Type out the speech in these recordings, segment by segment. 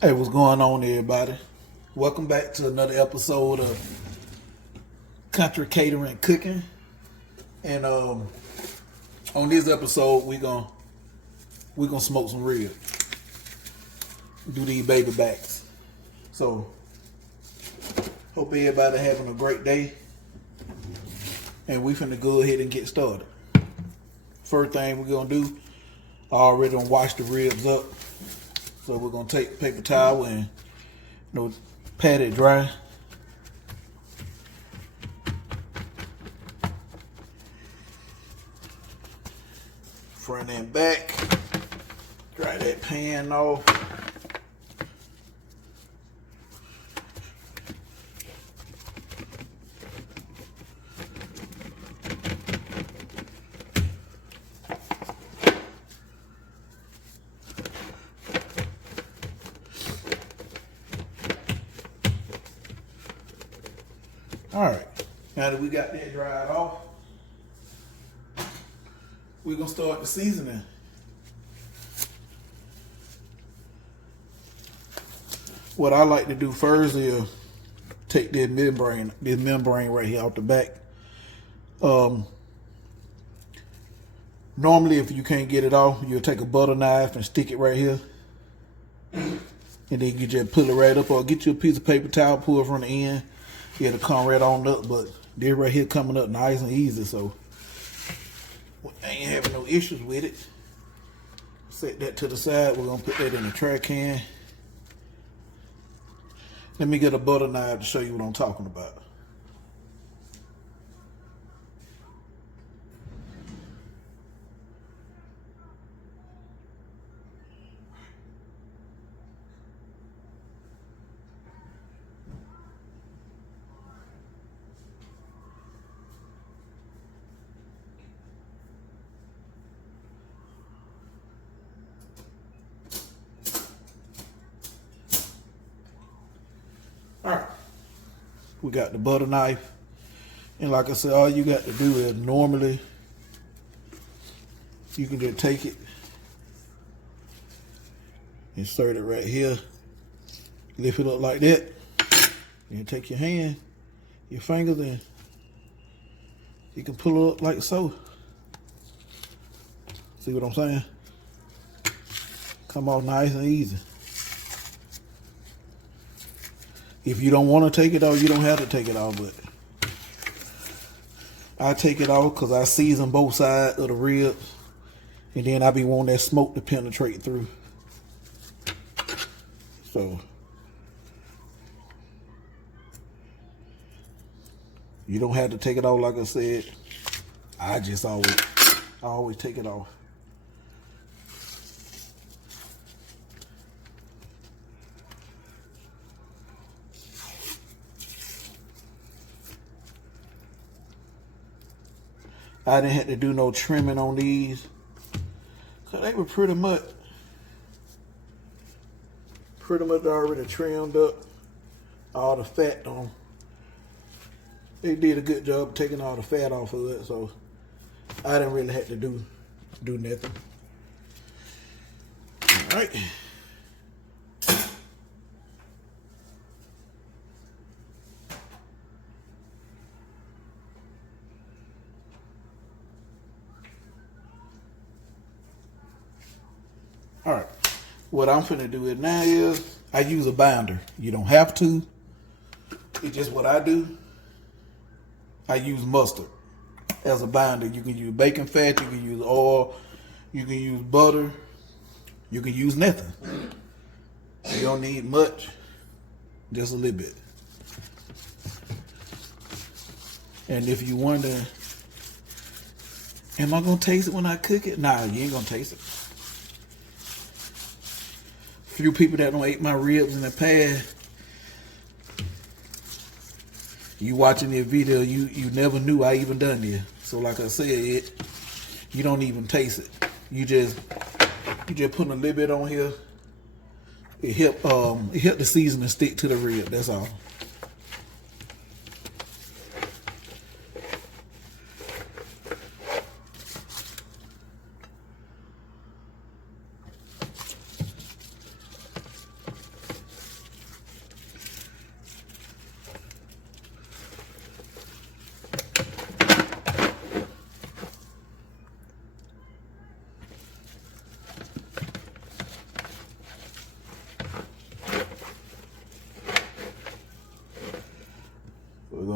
Hey, what's going on, everybody? Welcome back to another episode of Country Catering Cooking. And on this episode, we gonna smoke some ribs. Do these baby backs. So, hope everybody having a great day. And we finna go ahead and get started. First thing we're gonna do, I already done washed the ribs up. So we're gonna take a paper towel and pat it dry. Front and back. Dry that pan off. All right, now that we got that dried off, we're gonna start the seasoning. What I like to do first is take this membrane right here out the back. Normally, if you can't get it off, you'll take a butter knife and stick it right here, and then you just pull it right up, or get you a piece of paper towel, pull it from the end. Yeah, to come right on up, but they're right here coming up nice and easy, so I ain't having no issues with it. Set that to the side. We're gonna put that in the trash can. Let me get a butter knife to show you what I'm talking about. All right, we got the butter knife, and like I said, all you got to do is normally you can just take it, insert it right here, lift it up like that, and take your hand, your fingers, and you can pull it up like so. See what I'm saying? Come off nice and easy. If you don't want to take it off, you don't have to take it off, but I take it off because I season both sides of the ribs, and then I be wanting that smoke to penetrate through. So you don't have to take it off, like I said. I always take it off. I didn't have to do no trimming on these, cause they were pretty much already trimmed up. All the fat on them. They did a good job taking all the fat off of it, so I didn't really have to do nothing. All right. All right, what I'm finna do it now is I use a binder. You don't have to. It's just what I do. I use mustard as a binder. You can use bacon fat, you can use oil, you can use butter, you can use nothing. You don't need much, just a little bit. And if you wonder, am I gonna taste it when I cook it? Nah, you ain't gonna taste it. Few people that don't eat my ribs in the past, you watching this video, you never knew I even done this. So like I said, you don't even taste it. You just putting a little bit on here. It help the seasoning stick to the rib. That's all.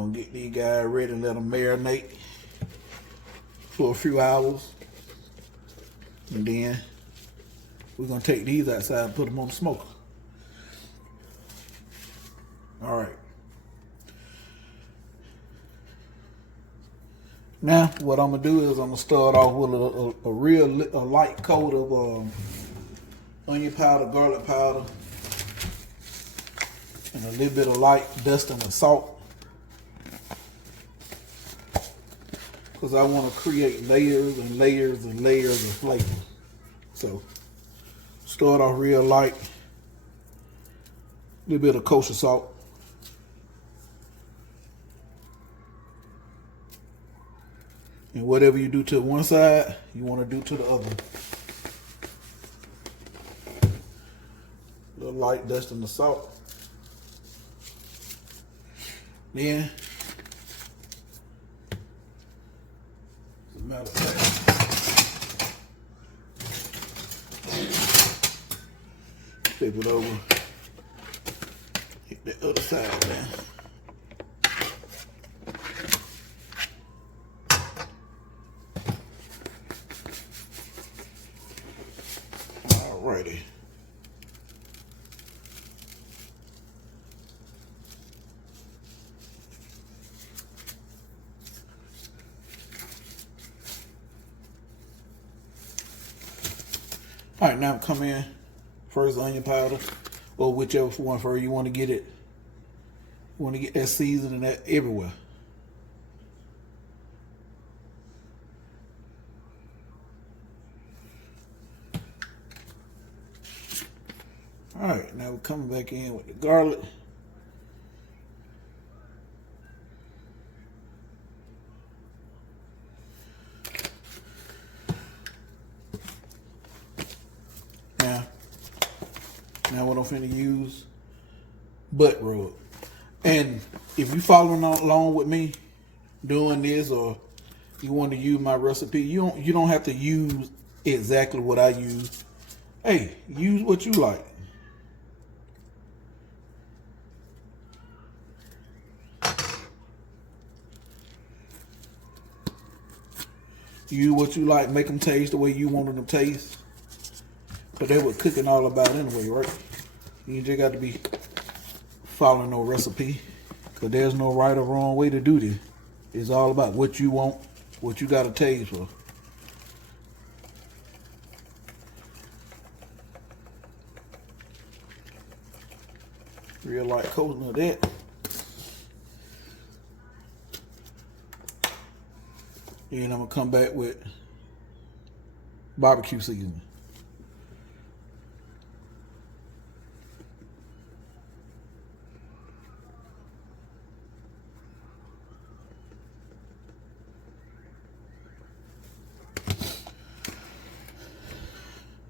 gonna get these guys ready and let them marinate for a few hours. And then we're gonna take these outside and put them on the smoker. All right. Now, what I'm gonna do is I'm gonna start off with a light coat of onion powder, garlic powder, and a little bit of light dusting with salt, because I want to create layers and layers and layers of flavor. So, start off real light, a little bit of kosher salt. And whatever you do to one side, you want to do to the other. A little light dusting the salt. Then, as a matter of fact, flip it over, hit the other side, man. Alrighty. All right, now come in first onion powder, or whichever one first you want to get it. You want to get that seasoning that everywhere. All right, now we're coming back in with the garlic. Now what I'm finna use, butt rub. And if you following along with me doing this, or you want to use my recipe, you don't have to use exactly what I use. Hey, use what you like. Use what you like. Make them taste the way you wanted them to taste. But that's what cooking all about anyway, right? You just got to be following no recipe, because there's no right or wrong way to do this. It's all about what you want, what you got to taste for. Real light coating of that. Then I'm going to come back with barbecue seasoning.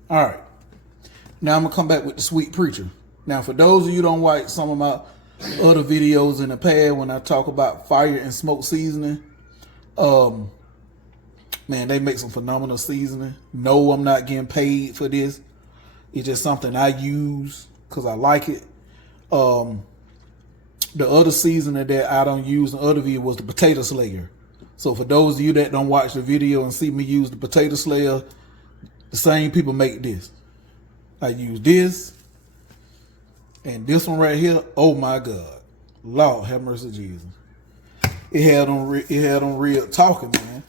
All right, now I'm gonna come back with the sweet preacher. Now, for those of you who don't watch some of my other videos in the past when I talk about fire and smoke seasoning, man, they make some phenomenal seasoning. No, I'm not getting paid for this. It's just something I use because I like it. The other seasoning that I don't use in other videos was the potato slayer. So for those of you that don't watch the video and see me use the potato slayer, the same people make this. I use this and this one right here. Oh my God, Lord have mercy, Jesus! It had on real talking, man.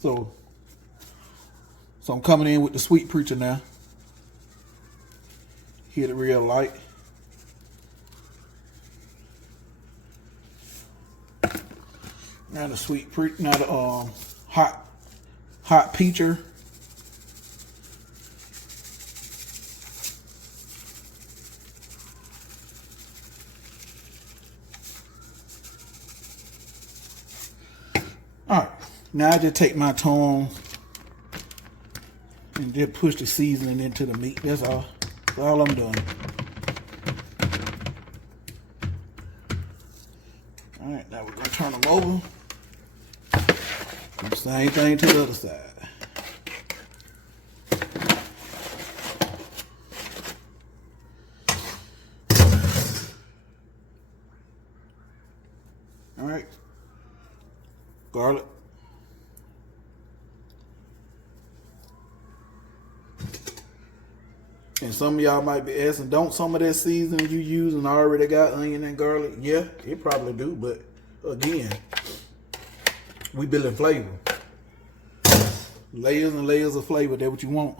So I'm coming in with the sweet preacher now. Hit it real light. Now the sweet preacher. Now the hot peacher. All right, now I just take my tongs and just push the seasoning into the meat. That's all. That's all I'm doing. All right, now we're gonna turn them over. Do the same thing to the other side. garlic. And some of y'all might be asking, don't some of that seasoning you using already got onion and garlic? Yeah, it probably do, but again, we building flavor. Layers and layers of flavor, that's what you want.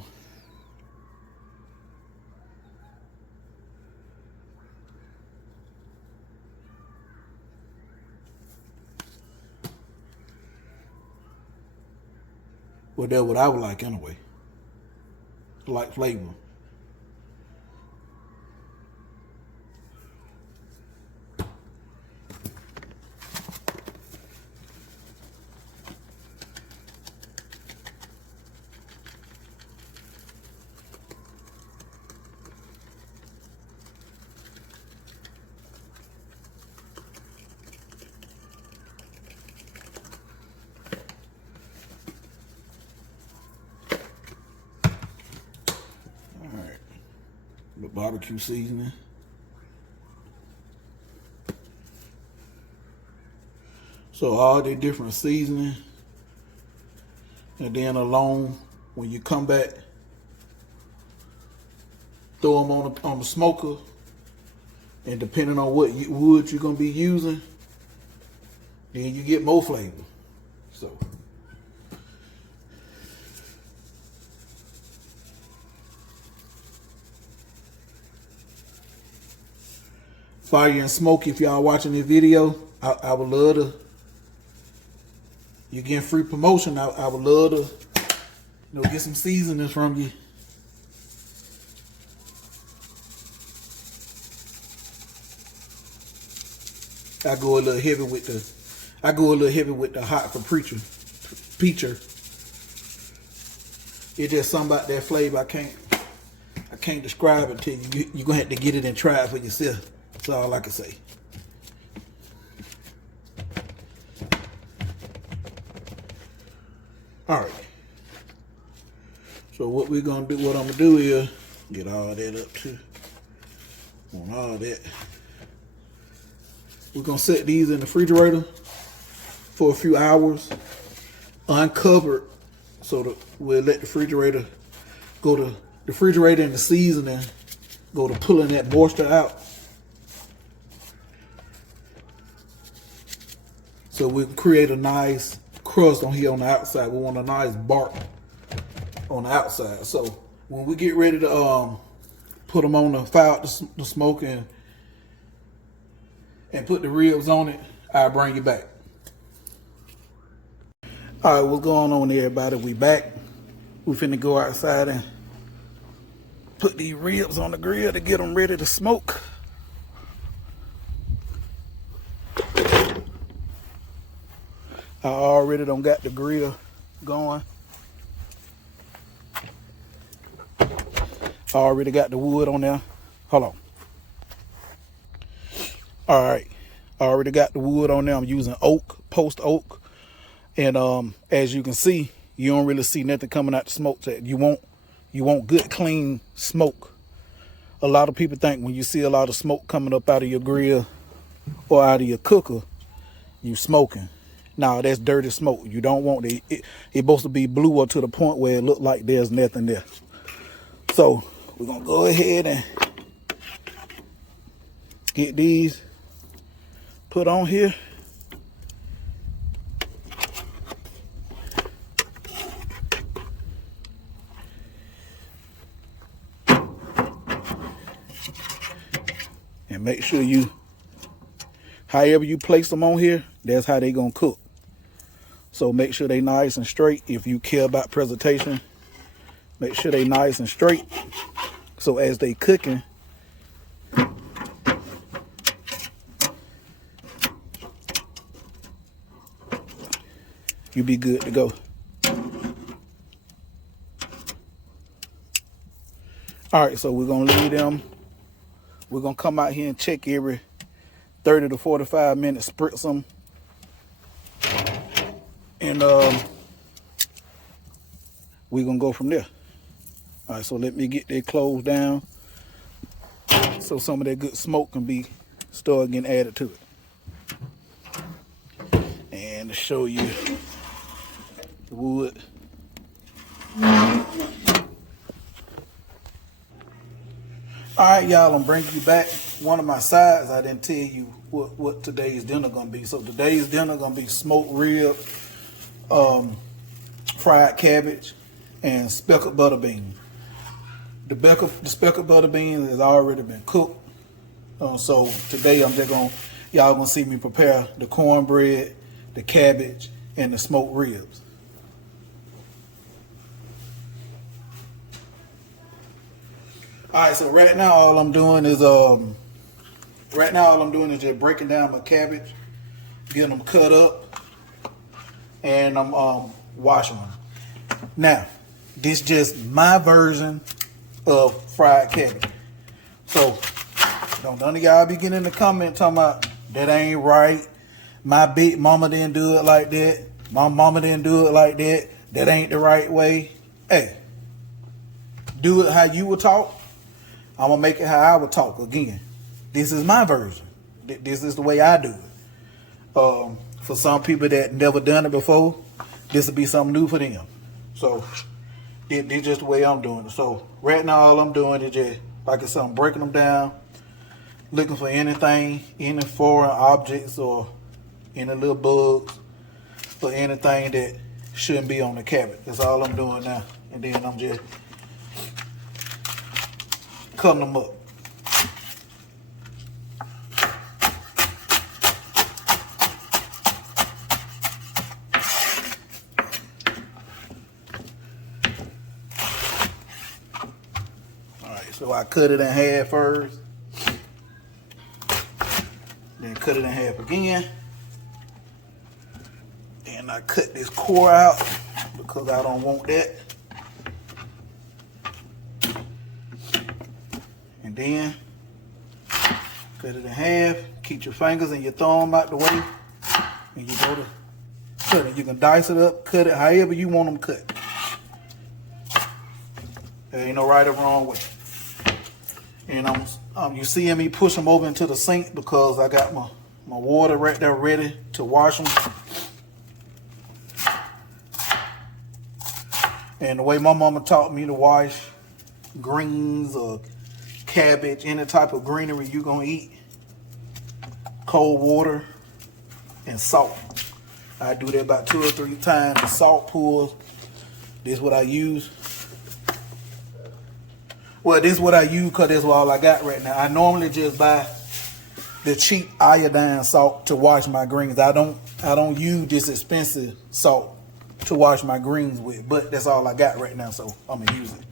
Well, that's what I would like anyway. I like flavor. The barbecue seasoning. So all the different seasoning, and then along when you come back, throw them on the smoker, and depending on what wood you're gonna be using, then you get more flavor. So. Fire and Smoke, if y'all watching this video, I would love to. You're getting free promotion. I would love to, get some seasonings from you. I go a little heavy with the hot for peacher. It's just something about that flavor I can't describe it to you. You're gonna have to get it and try it for yourself. That's all I can say. All right. So what I'm gonna do is get all that up too. On all that. We're gonna set these in the refrigerator for a few hours, uncovered, so that we'll let the refrigerator and the seasoning go to pulling that moisture out. So we can create a nice crust on here on the outside. We want a nice bark on the outside. So when we get ready to put them on the fire, the smoke, and put the ribs on it, I'll bring you back. All right, what's going on, everybody? We back. We finna go outside and put these ribs on the grill to get them ready to smoke. I already done got the grill going. I already got the wood on there. Hold on. All right. I already got the wood on there. I'm using post oak. And as you can see, you don't really see nothing coming out the smoke. You want good, clean smoke. A lot of people think when you see a lot of smoke coming up out of your grill or out of your cooker, you smoking. No, that's dirty smoke. You don't want it. It's supposed to be blue or to the point where it look like there's nothing there. So we're gonna go ahead and get these put on here. And make sure however you place them on here, that's how they gonna cook. So make sure they nice and straight. If you care about presentation, make sure they nice and straight. So as they cooking, you be good to go. All right, so we're gonna leave them. We're gonna come out here and check every 30 to 45 minutes, spritz them. And we're gonna go from there. All right, so let me get that closed down so some of that good smoke can start getting added to it. And to show you the wood. Alright, y'all, I'm bringing you back one of my sides. I didn't tell you what today's dinner gonna be. So today's dinner gonna be smoked rib, fried cabbage, and speckled butter beans. The speckled butter beans has already been cooked. So today y'all gonna see me prepare the cornbread, the cabbage, and the smoked ribs. All right, so right now all I'm doing is just breaking down my cabbage, getting them cut up, and I'm washing them. Now, this is just my version of fried cabbage. So don't none of y'all be getting in the comment talking about that ain't right. My big mama didn't do it like that. My mama didn't do it like that. That ain't the right way. Hey, do it how you would talk. I'm gonna make it how I would talk. Again, this is my version. This is the way I do it. For some people that never done it before, this will be something new for them. So this is just the way I'm doing it. So right now all I'm doing is just, like I said, I'm breaking them down, looking for anything, any foreign objects or any little bugs or anything that shouldn't be on the cabbage. That's all I'm doing now. And then I'm just cutting them up. Alright, so I cut it in half first. Then cut it in half again. And I cut this core out because I don't want that. And then cut it in half. Keep your fingers and your thumb out the way. And you go to cut it. You can dice it up, cut it however you want them cut. There ain't no right or wrong way. And you see me push them over into the sink because I got my water right there ready to wash them. And the way my mama taught me to wash greens or cabbage, any type of greenery you're gonna eat, cold water and salt. I do that about 2 or 3 times. The salt pools. This is what I use. Well, this is what I use because that's all I got right now. I normally just buy the cheap iodine salt to wash my greens. I don't use this expensive salt to wash my greens with, but that's all I got right now, so I'm gonna use it.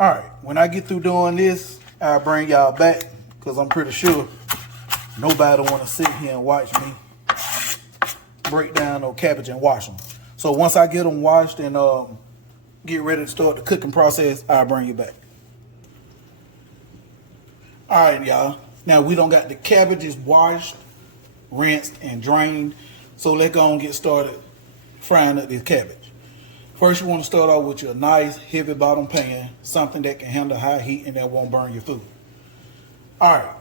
All right, when I get through doing this, I'll bring y'all back because I'm pretty sure nobody want to sit here and watch me break down no cabbage and wash them. So once I get them washed and get ready to start the cooking process, I'll bring you back. All right, y'all. Now we don't got the cabbages washed, rinsed, and drained. So let's go and get started frying up this cabbage. First, you want to start off with your nice heavy bottom pan, something that can handle high heat and that won't burn your food. All right.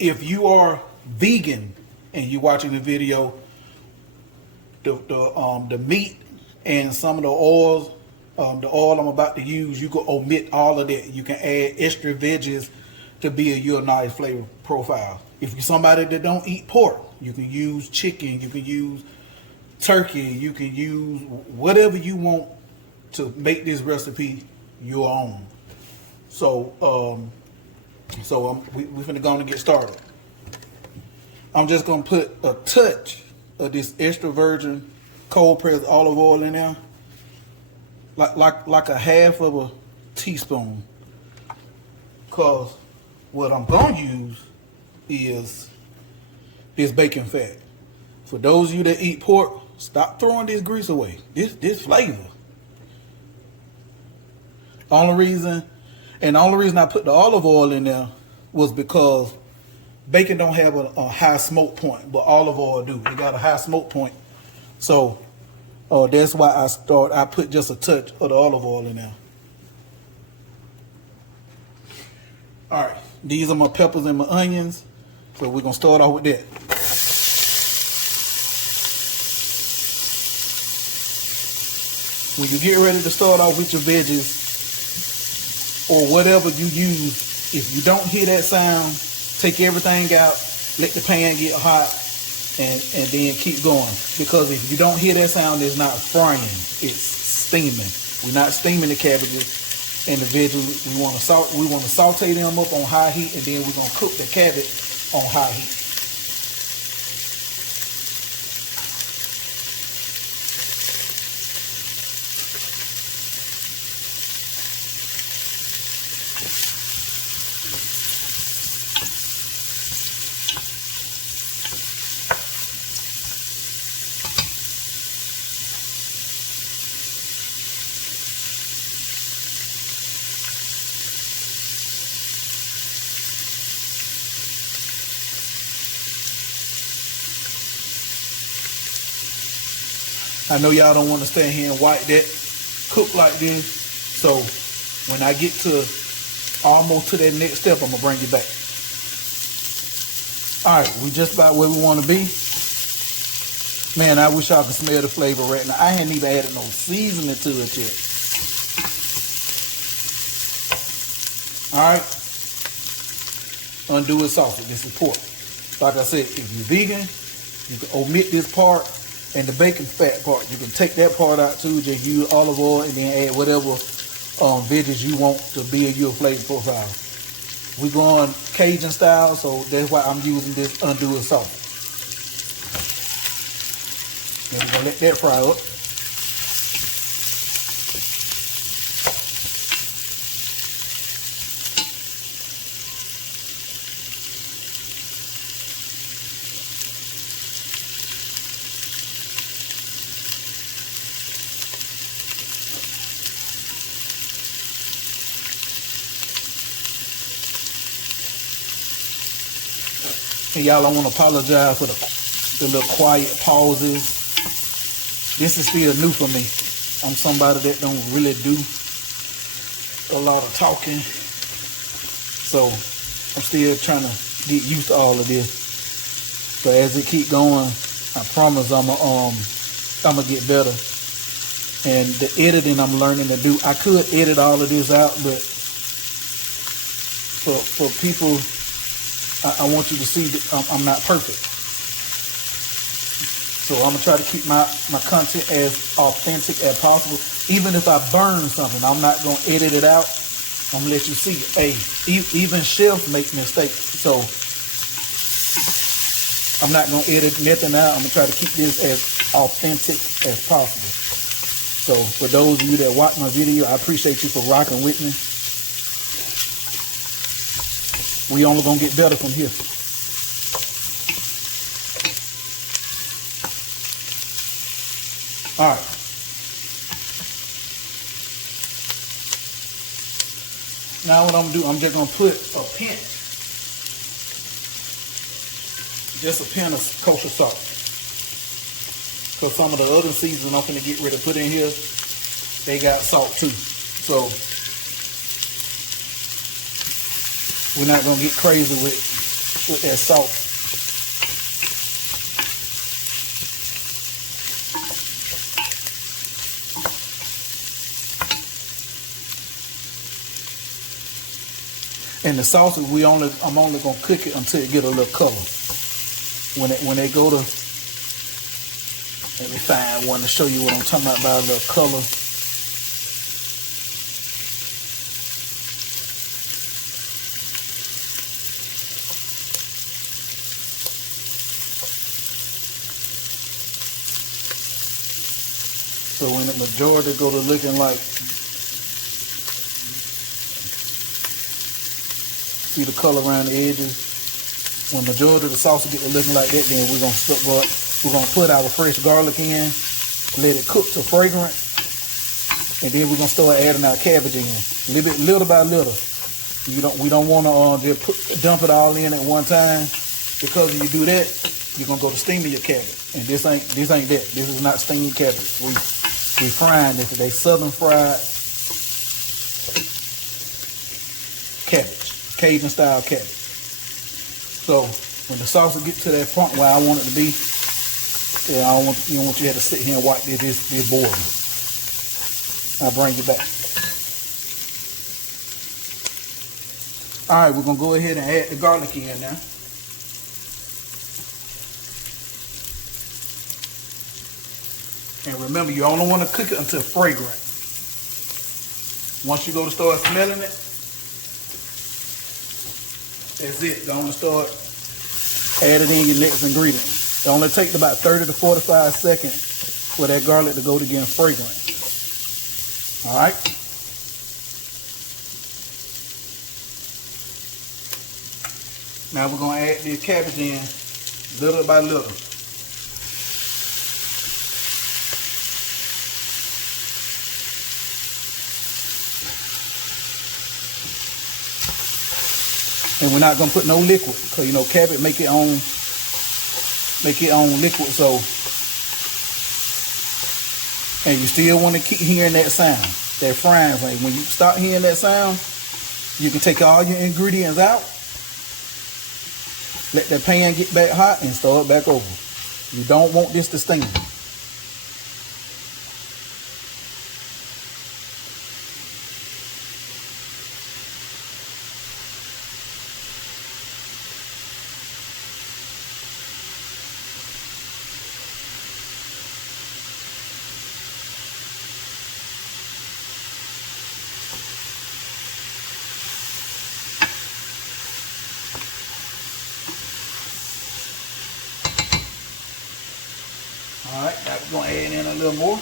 If you are vegan and you're watching the video, the meat and some of the oils, the oil I'm about to use, you can omit all of that. You can add extra veggies to build your nice flavor profile. If you're somebody that don't eat pork, you can use chicken, you can use turkey, you can use whatever you want to make this recipe your own. So we finna go on and get started. I'm just gonna put a touch of this extra virgin cold pressed olive oil in there, like a half of a teaspoon, cause what I'm gonna use is this bacon fat. For those of you that eat pork, Stop throwing this grease away. This flavor. The only reason I put the olive oil in there was because bacon don't have a high smoke point, but olive oil do. It got a high smoke point. So that's why I put just a touch of the olive oil in there. All right, these are my peppers and my onions. So we're gonna start off with that. When you get ready to start off with your veggies or whatever you use, if you don't hear that sound, take everything out, let the pan get hot, and then keep going. Because if you don't hear that sound, it's not frying, it's steaming. We're not steaming the cabbages and the veggies. We want to saute them up on high heat, and then we're gonna cook the cabbage on high heat. I know y'all don't want to stand here and wipe that, cook like this. So when I get to almost to that next step, I'm gonna bring it back. All right, we just about where we want to be. Man, I wish y'all could smell the flavor right now. I hadn't even added no seasoning to it yet. All right, undo its sausage. This is pork. Like I said, if you're vegan, you can omit this part. And the bacon fat part, you can take that part out too. Just use olive oil and then add whatever veggies you want to build your flavor profile. We're going Cajun style, so that's why I'm using this andouille sauce. And we're gonna let that fry up. And y'all, I want to apologize for the little quiet pauses. This is still new for me. I'm somebody that don't really do a lot of talking. So I'm still trying to get used to all of this. So as it keep going, I promise I'm gonna get better. And the editing I'm learning to do, I could edit all of this out, but for people, I want you to see that I'm not perfect. So I'm gonna try to keep my content as authentic as possible. Even if I burn something, I'm not gonna edit it out. I'm gonna let you see it. Hey, even chefs make mistakes. So I'm not gonna edit nothing out. I'm gonna try to keep this as authentic as possible. So for those of you that watch my video, I appreciate you for rocking with me. We only gonna get better from here. All right. Now what I'm gonna do, I'm just gonna put a pinch, just a pinch of kosher salt. Because some of the other seasonings I'm gonna get ready to put in here, they got salt too. So we're not gonna get crazy with that salt. And the sausage, I'm only gonna cook it until it get a little color. When they go to, let me find one to show you what I'm talking about by a little color. So when the majority go to looking like, see the color around the edges? When majority of the sausage get to looking like that, then we're gonna start We're gonna put our fresh garlic in, let it cook to fragrant, and then we're gonna start adding our cabbage in, little by little. We don't want to just dump it all in at one time, because if you do that, you're gonna go to steaming your cabbage, and this ain't that. This is not steamed cabbage. We frying this today, southern fried cabbage, Cajun style cabbage. So when the sauce will get to that point where I want it to be, yeah, I don't want you to have to sit here and watch this boiling. I'll bring you back. All right, we're gonna go ahead and add the garlic in now. And remember, you only want to cook it until fragrant. Once you go to start smelling it, that's it. Go on and start adding in your next ingredient. It only takes about 30 to 45 seconds for that garlic to go to getting fragrant. All right. Now we're going to add the cabbage in little by little. And we're not going to put no liquid, because you know cabbage make it own liquid. So, and you still want to keep hearing that sound, that frying thing. When you start hearing that sound, you can take all your ingredients out, let that pan get back hot, and start back over. You don't want this to steam. All right, now we're going to add in a little more.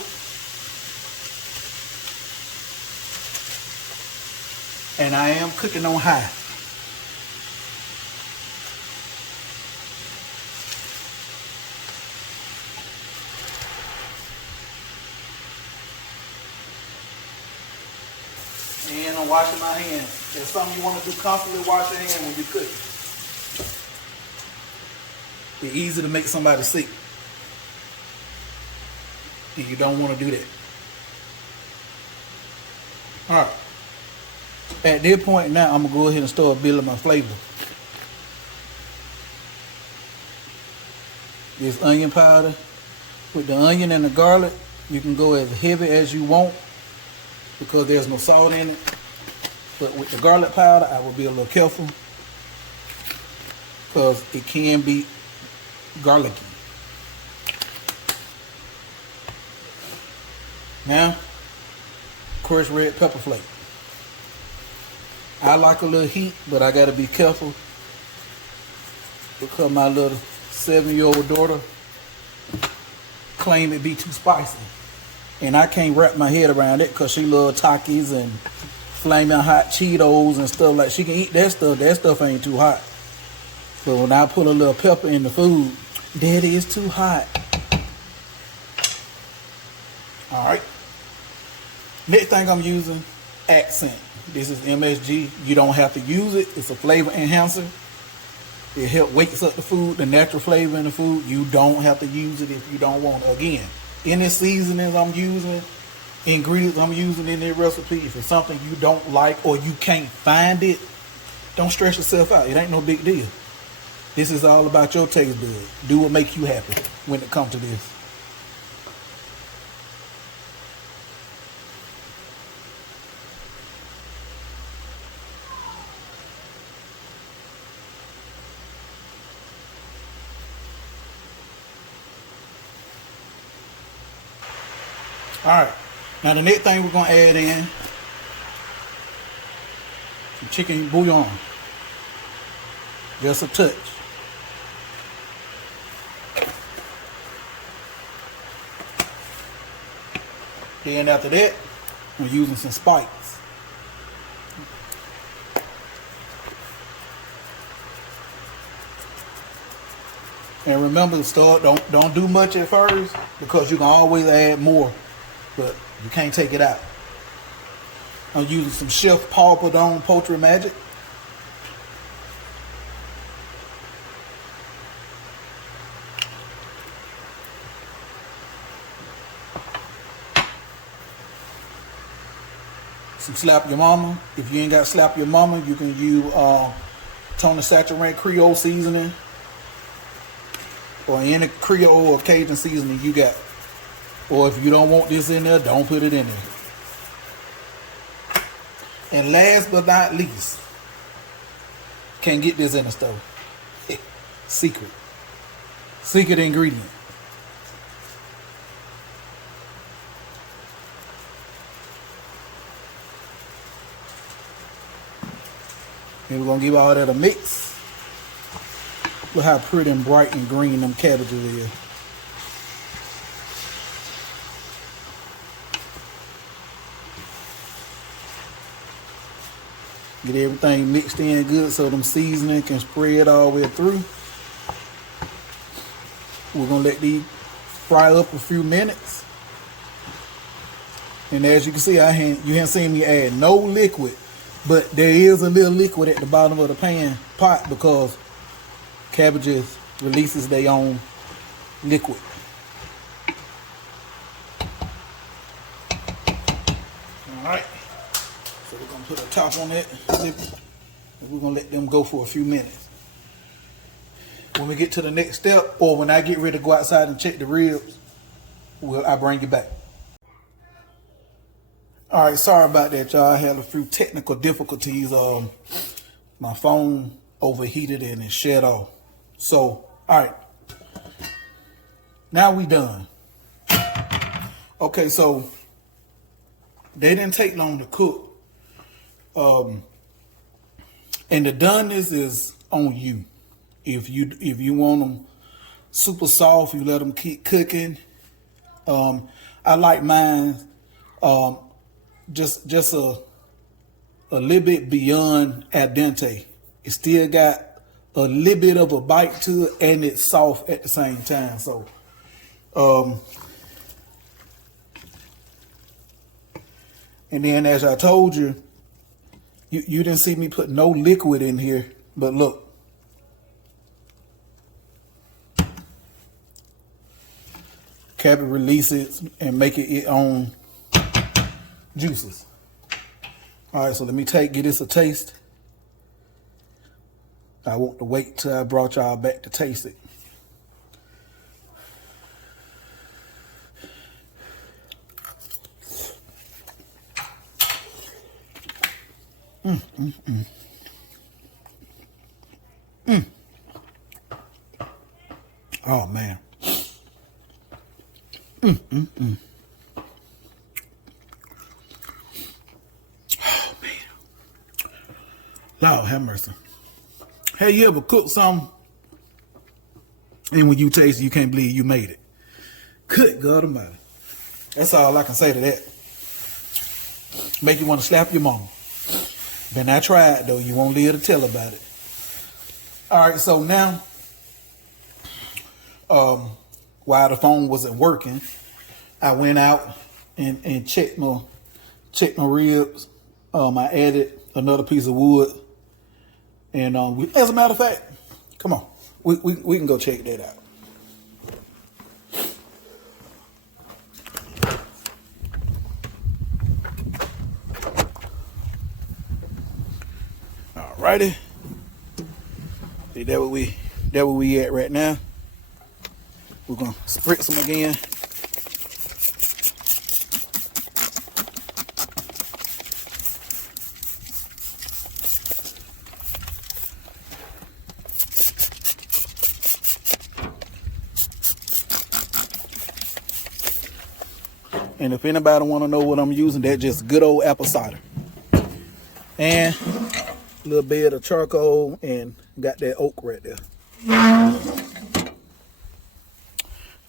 And I am cooking on high. And I'm washing my hands. There's something you want to do constantly, wash your hands when you cook. It's easy to make somebody sick. And you don't want to do that. Alright. At this point now, I'm going to go ahead and start building my flavor. This onion powder. With the onion and the garlic, you can go as heavy as you want, because there's no salt in it. But with the garlic powder, I will be a little careful, because it can be garlicky. Now, crushed red pepper flake. I like a little heat, but I gotta be careful, because my little 7-year-old daughter claimed it be too spicy. And I can't wrap my head around it, because she loves Takis and flaming hot Cheetos and stuff. Like, she can eat that stuff ain't too hot. But when I put a little pepper in the food, Daddy, it's too hot. All right. Next thing I'm using, accent. This is MSG. You don't have to use it. It's a flavor enhancer. It helps wakes up the food, the natural flavor in the food. You don't have to use it if you don't want it. Again, any seasonings I'm using, ingredients I'm using in this recipe, if it's something you don't like or you can't find it, don't stress yourself out. It ain't no big deal. This is all about your taste bud. Do what makes you happy when it comes to this. Alright, now the next thing we're going to add in some chicken bouillon. Just a touch. Then after that, we're using some spikes. And remember to start, don't do much at first because you can always add more, but you can't take it out. I'm using some Chef Paul Padone Poultry Magic. Some Slap Your Mama. If you ain't got Slap Your Mama, you can use Tony Saturated Creole seasoning or any Creole or Cajun seasoning you got. Or if you don't want this in there, don't put it in there. And last but not least, can't get this in the stove. Secret ingredient. And we're gonna give all that a mix. Look how pretty and bright and green them cabbages is. Get everything mixed in good so them seasoning can spread all the way through. We're gonna let these fry up a few minutes. And as you can see, you haven't seen me add no liquid, but there is a little liquid at the bottom of the pot because cabbages releases their own liquid. All right. So we're gonna put a top on that, and we're gonna let them go for a few minutes. When we get to the next step, or when I get ready to go outside and check the ribs, I'll bring you back. All right, sorry about that, y'all. I had a few technical difficulties. My phone overheated and it shut off. So, all right, now we done. Okay, so they didn't take long to cook. And the doneness is on you. If you want them super soft, you let them keep cooking. I like mine just a little bit beyond al dente. It still got a little bit of a bite to it, and it's soft at the same time. So, and then as I told you, you didn't see me put no liquid in here, but look. Cabbage releases and make it its own juices. All right, so let me give this a taste. I want to wait till I brought y'all back to taste it. Oh man. Oh man. Lord have mercy. Hey, you ever cook something and when you taste it, you can't believe you made it? Good God Almighty. That's all I can say to that. Make you want to slap your mama. Been I tried though, you won't live to tell about it. All right, so now, while the phone wasn't working, I went out and checked my ribs. I added another piece of wood, and as a matter of fact, come on, we can go check that out. Alrighty, see that where we at right now. We're gonna spritz them again. And if anybody want to know what I'm using, that's just good old apple cider. And a little bit of charcoal, and got that oak right there.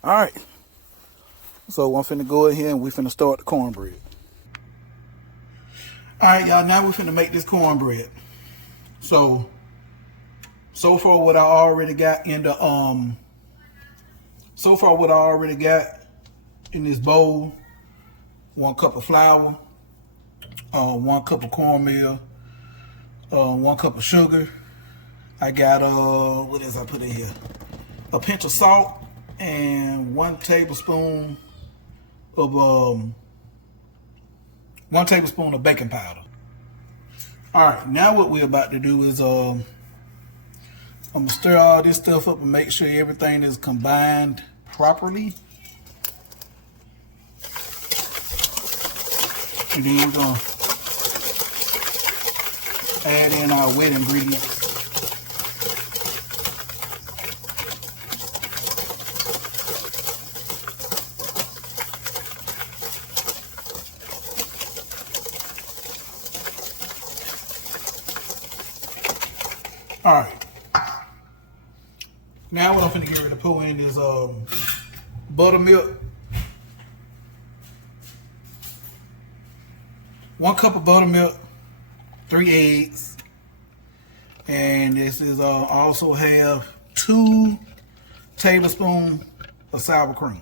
All right. So I'm finna go in here and we finna start the cornbread. All right, y'all, now we're finna make this cornbread. So far what I already got in the So far what I already got in this bowl: 1 cup of flour, 1 cup of cornmeal, 1 cup of sugar. I got what else I put in here? A pinch of salt and 1 tablespoon of 1 tablespoon of baking powder. All right, now what we're about to do is I'm gonna stir all this stuff up and make sure everything is combined properly. And then we're gonna add in our wet ingredients. All right. Now what I'm finna get ready to pour in is buttermilk. 1 cup of buttermilk, 3 eggs, and this is also have 2 tablespoons of sour cream.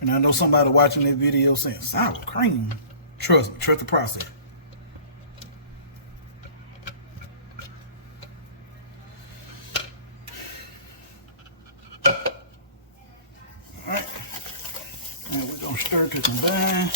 And I know somebody watching this video saying, sour cream? Trust me, trust the process. Alright, and we're gonna stir to combine.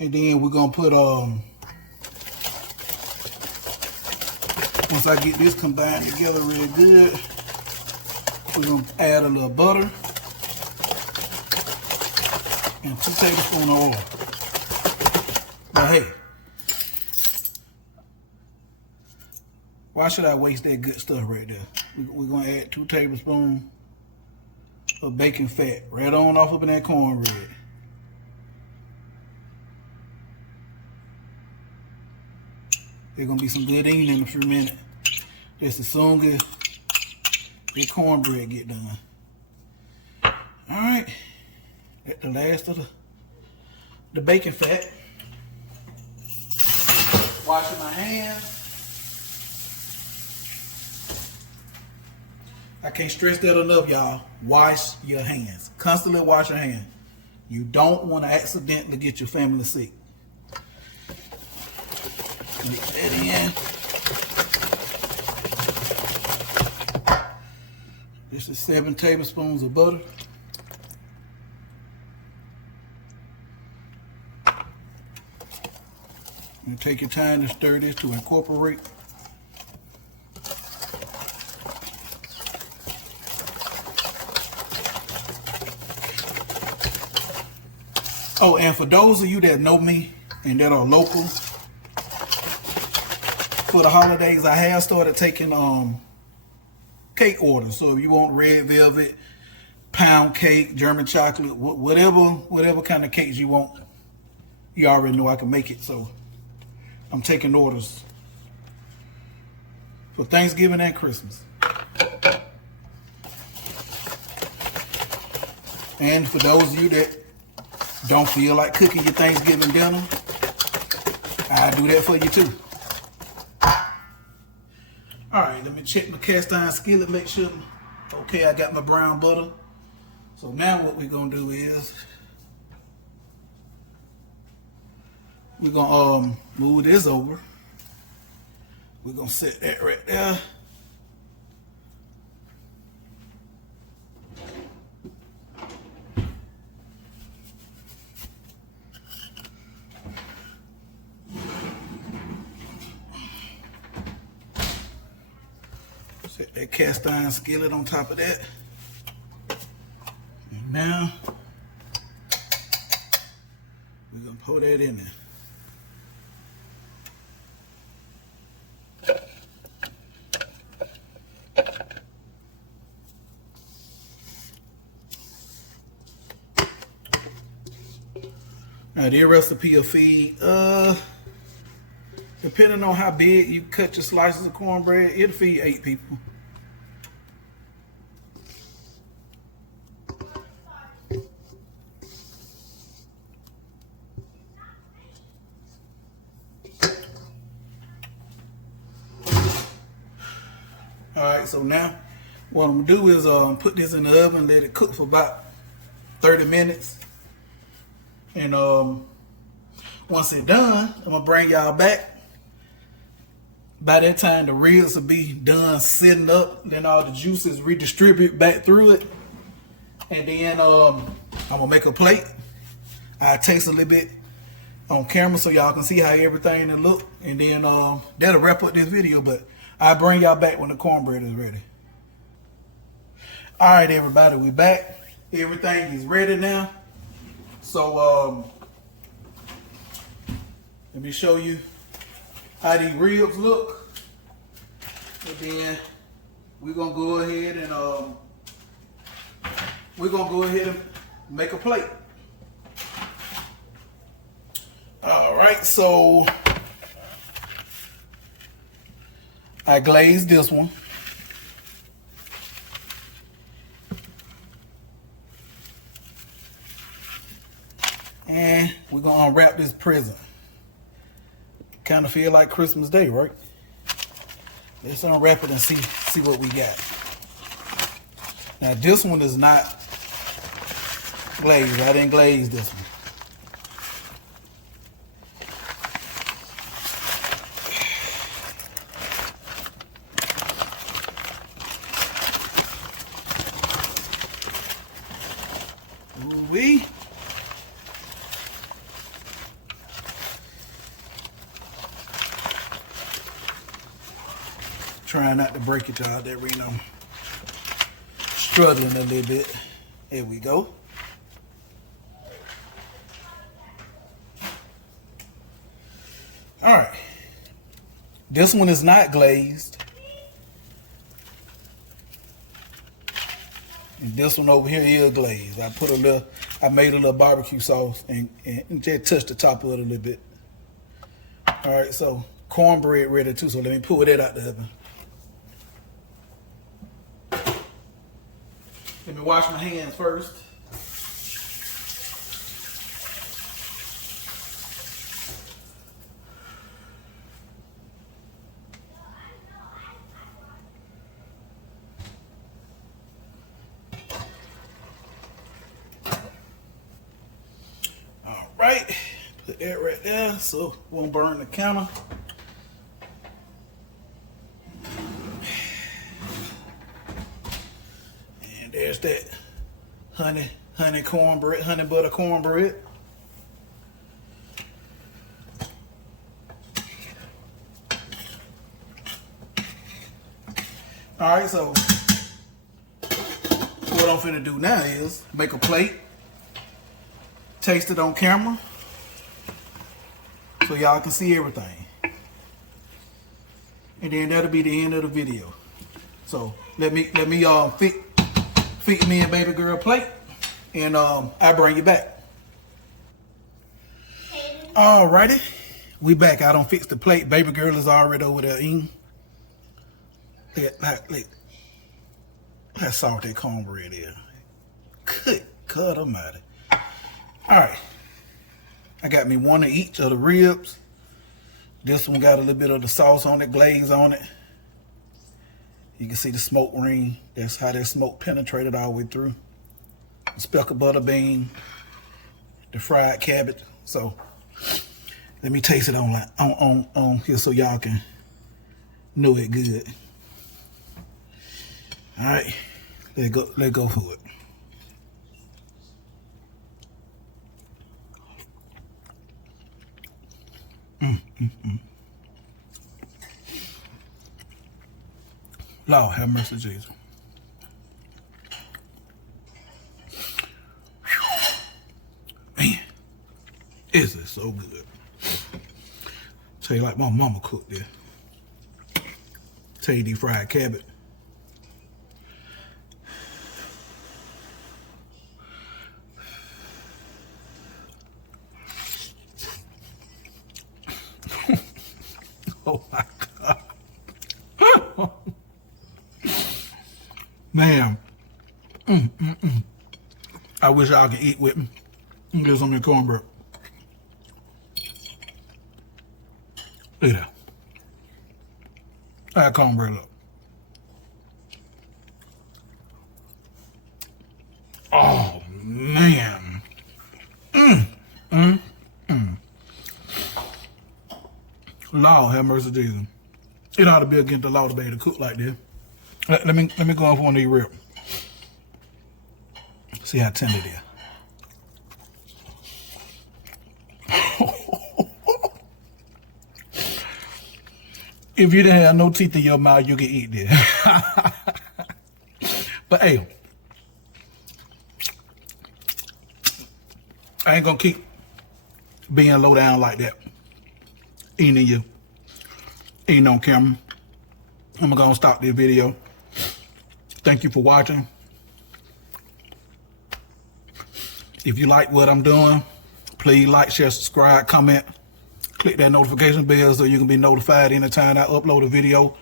And then we're gonna put once I get this combined together really good, we're gonna add a little butter and 2 tablespoons of oil. Now hey, why should I waste that good stuff right there? We're gonna add 2 tablespoons of baking fat right on off up in that cornbread. There's gonna be some good eating in a few minutes. Just as soon as the cornbread get done. All right, at the last of the baking fat. Washing my hands. I can't stress that enough, y'all. Wash your hands. Constantly wash your hands. You don't want to accidentally get your family sick. Mix that in. This is 7 tablespoons of butter. And take your time to stir this to incorporate. Oh, and for those of you that know me and that are local, for the holidays, I have started taking cake orders. So if you want red velvet, pound cake, German chocolate, whatever kind of cakes you want, you already know I can make it. So I'm taking orders for Thanksgiving and Christmas. And for those of you that don't feel like cooking your Thanksgiving dinner, I'll do that for you too. All right, let me check my cast iron skillet, make sure, okay, I got my brown butter. So now what we're gonna do is, we're gonna move this over. We're gonna set that right there. Set that cast iron skillet on top of that. And now we're gonna pour that in there. Now their recipe will feed, depending on how big you cut your slices of cornbread, it'll feed 8 people. All right, so now what I'm gonna do is put this in the oven, let it cook for about 30 minutes. And once it's done, I'm gonna bring y'all back. By that time, the ribs will be done sitting up. Then all the juices redistribute back through it. And then I'm gonna make a plate. I taste a little bit on camera so y'all can see how everything will look. And then that'll wrap up this video. But I'll bring y'all back when the cornbread is ready. All right, everybody, we back. Everything is ready now. So let me show you how these ribs look. And then we're gonna go ahead and make a plate. All right, so I glazed this one. And we're gonna unwrap this present. Kind of feel like Christmas Day, right? Let's unwrap it and see what we got. Now this one is not glazed. I didn't glaze this one. Ooh-wee. Trying not to break it, y'all. That ring, I'm struggling a little bit. There we go. All right. This one is not glazed. And this one over here is glazed. I made a little barbecue sauce and just touched the top of it a little bit. All right, so cornbread ready too. So let me pull that out the oven. Let me wash my hands first. All right, put that right there so it won't burn the counter. There's that honey cornbread, honey butter cornbread. All right, so what I'm finna do now is make a plate, taste it on camera, so y'all can see everything. And then that'll be the end of the video. So let me feed me and baby girl plate, and I'll bring you back. Alrighty, we back. I don't fix the plate. Baby girl is already over there eating. Let's salt that cornbread in. Good God almighty. Alright, I got me one of each of the ribs. This one got a little bit of the sauce on it, glaze on it. You can see the smoke ring. That's how that smoke penetrated all the way through. The speckled butter bean, the fried cabbage. So let me taste it on here so y'all can know it good. All right, let's go for it. Lord have mercy, Jesus. Man, this is so good. Tell you like my mama cooked this. Tell you the fried cabbage. Oh my God. Man. I wish y'all could eat with me. Get some of the cornbread. Look at that. How that cornbread look. Lord have mercy, Jesus. It ought to be against the law to be able to cook like this. Let me go off one of these ribs. See how tender it is. If you didn't have no teeth in your mouth, you can eat this. But hey, I ain't gonna keep being low down like that. Eating on camera. I'm gonna stop this video. Thank you for watching. If you like what I'm doing, please like, share, subscribe, comment. Click that notification bell so you can be notified anytime I upload a video.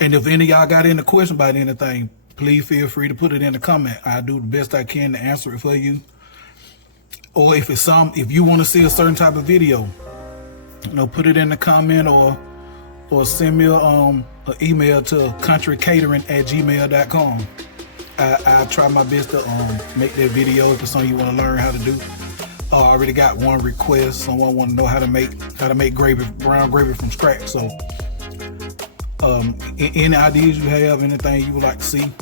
And if any of y'all got any questions about anything, please feel free to put it in the comment. I do the best I can to answer it for you. Or if you want to see a certain type of video, put it in the comment or send me an email to countrycatering@gmail.com. I'll try my best to make that video if it's something you want to learn how to do. I already got one request. Someone want to know how to make gravy, brown gravy from scratch. So, any ideas you have, anything you would like to see,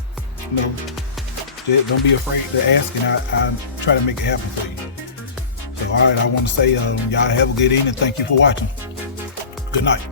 don't be afraid to ask, and I try to make it happen for you. So, all right, I want to say, y'all have a good evening. Thank you for watching. Good night.